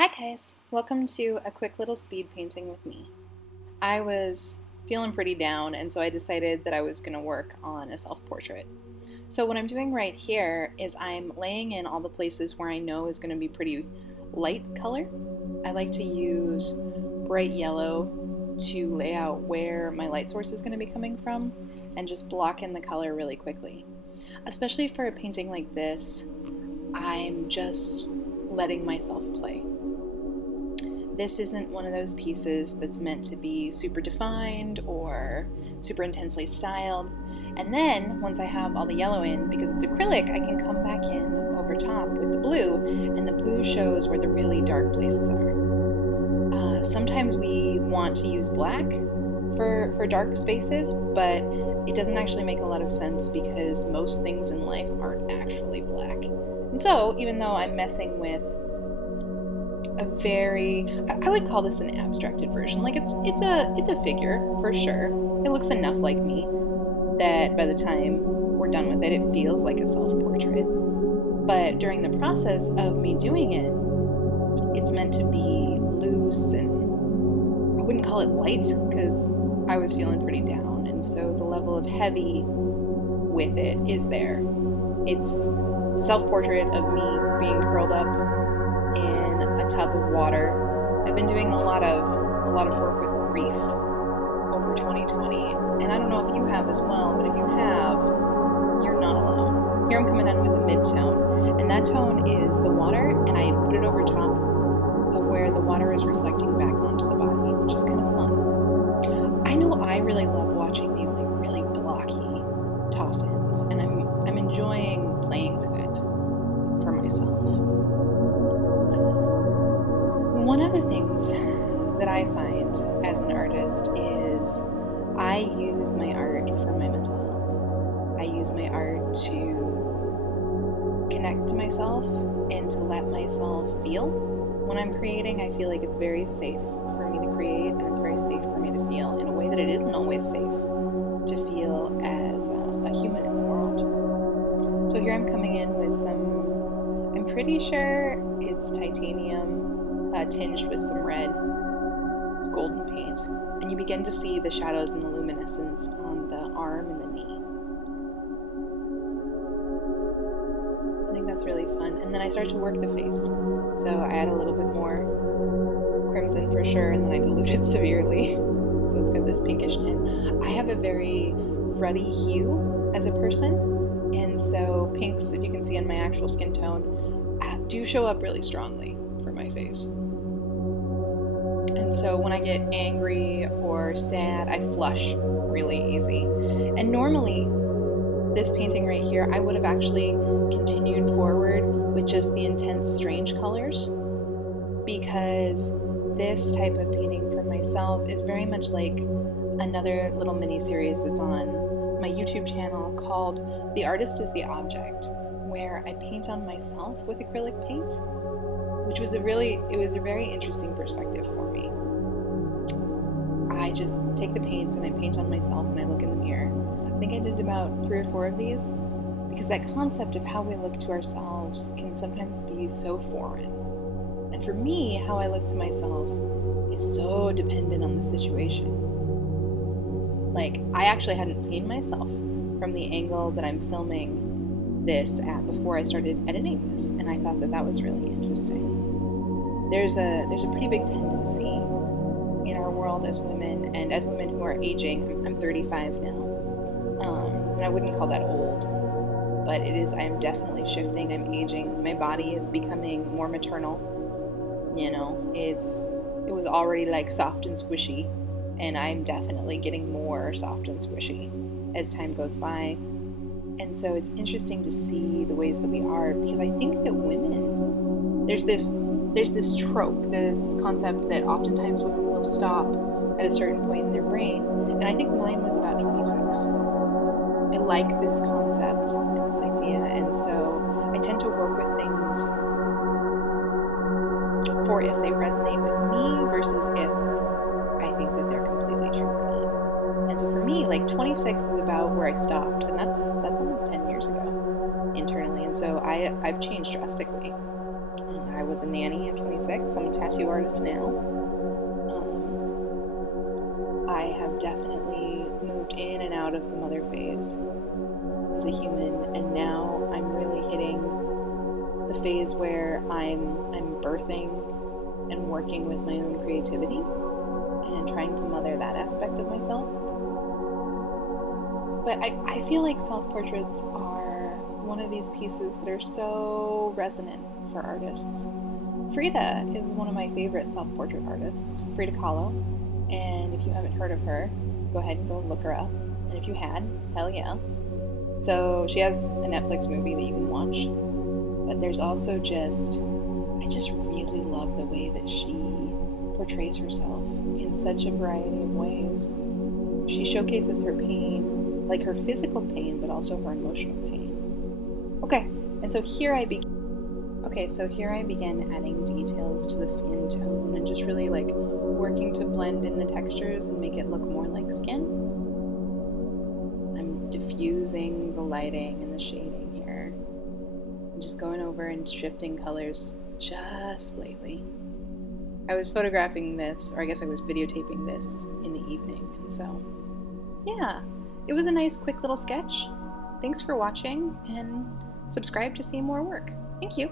Hi guys, welcome to a quick little speed painting with me. I was feeling pretty down and so I decided that I was going to work on a self-portrait. So what I'm doing right here is I'm laying in all the places where I know is going to be pretty light color. I like to use bright yellow to lay out where my light source is going to be coming from and just block in the color really quickly. Especially for a painting like this, I'm just letting myself play. This isn't one of those pieces that's meant to be super defined or super intensely styled. And then once I have all the yellow in, because it's acrylic, I can come back in over top with the blue, and the blue shows where the really dark places are. Sometimes we want to use black for dark spaces, but it doesn't actually make a lot of sense because most things in life aren't actually black. And so even though I'm messing with I would call this an abstracted version. Like it's a figure for sure. It looks enough like me that by the time we're done with it, it feels like a self-portrait. But during the process of me doing it, it's meant to be loose, and I wouldn't call it light because I was feeling pretty down, and so the level of heavy with it is there. It's self-portrait of me being curled up in a tub of water. I've been doing a lot of work with grief over 2020, and I don't know if you have as well, but if you have, you're not alone. Here I'm coming in with a mid-tone, and that tone is the water, and I put it over top of where the water is reflecting back onto the body, which is kind of fun. I know I really love watching these like really blocky toss-ins, and I'm enjoying playing with it for myself. One of the things that I find as an artist is I use my art for my mental health. I use my art to connect to myself and to let myself feel. When I'm creating, I feel like it's very safe for me to create, and it's very safe for me to feel in a way that it isn't always safe to feel as a human in the world. So here I'm coming in with some, I'm pretty sure it's titanium tinged with some red. It's golden paint, and you begin to see the shadows and the luminescence on the arm and the knee. I think that's really fun. And then I start to work the face. So I add a little bit more crimson for sure, and then I dilute it severely. So it's got this pinkish tint. I have a very ruddy hue as a person, and so pinks, if you can see on my actual skin tone, do show up really strongly for my face. And so when I get angry or sad, I flush really easy. And normally, this painting right here, I would have actually continued forward with just the intense, strange colors, because this type of painting for myself is very much like another little mini-series that's on my YouTube channel called The Artist is the Object, where I paint on myself with acrylic paint, which was a very interesting perspective for me. I just take the paints and I paint on myself and I look in the mirror. I think I did about 3 or 4 of these, because that concept of how we look to ourselves can sometimes be so foreign. And for me, how I look to myself is so dependent on the situation. Like, I actually hadn't seen myself from the angle that I'm filming this at before I started editing this, and I thought that was really interesting. There's a pretty big tendency in our world as women, and as women who are aging. I'm 35 now, and I wouldn't call that old, but it is. I am definitely shifting. I'm aging. My body is becoming more maternal. You know, it was already like soft and squishy, and I'm definitely getting more soft and squishy as time goes by. And so it's interesting to see the ways that we are, because I think that women, there's this trope, this concept that oftentimes women will stop at a certain point in their brain, and I think mine was about 26. I like this concept and this idea, and so I tend to work with things for if they resonate with me versus if I think that they're completely true or not. And so for me, like 26 is about where I stopped, and that's almost 10 years ago internally, and so I've changed drastically. I was a nanny at 26. I'm a tattoo artist now. I have definitely moved in and out of the mother phase as a human, and now I'm really hitting the phase where I'm birthing and working with my own creativity and trying to mother that aspect of myself. But I feel like self-portraits are one of these pieces that are so resonant for artists. Frida is one of my favorite self-portrait artists, Frida Kahlo, and if you haven't heard of her, go ahead and go look her up. And if you had, hell yeah. So she has a Netflix movie that you can watch, but there's also I just really love the way that she portrays herself in such a variety of ways. She showcases her pain, like her physical pain, but also her emotional pain. Okay, so here I began adding details to the skin tone and just really like working to blend in the textures and make it look more like skin. I'm diffusing the lighting and the shading here. I'm just going over and shifting colors just slightly. I was photographing this, or I guess I was videotaping this in the evening, and so, yeah, it was a nice quick little sketch. Thanks for watching, and subscribe to see more work. Thank you.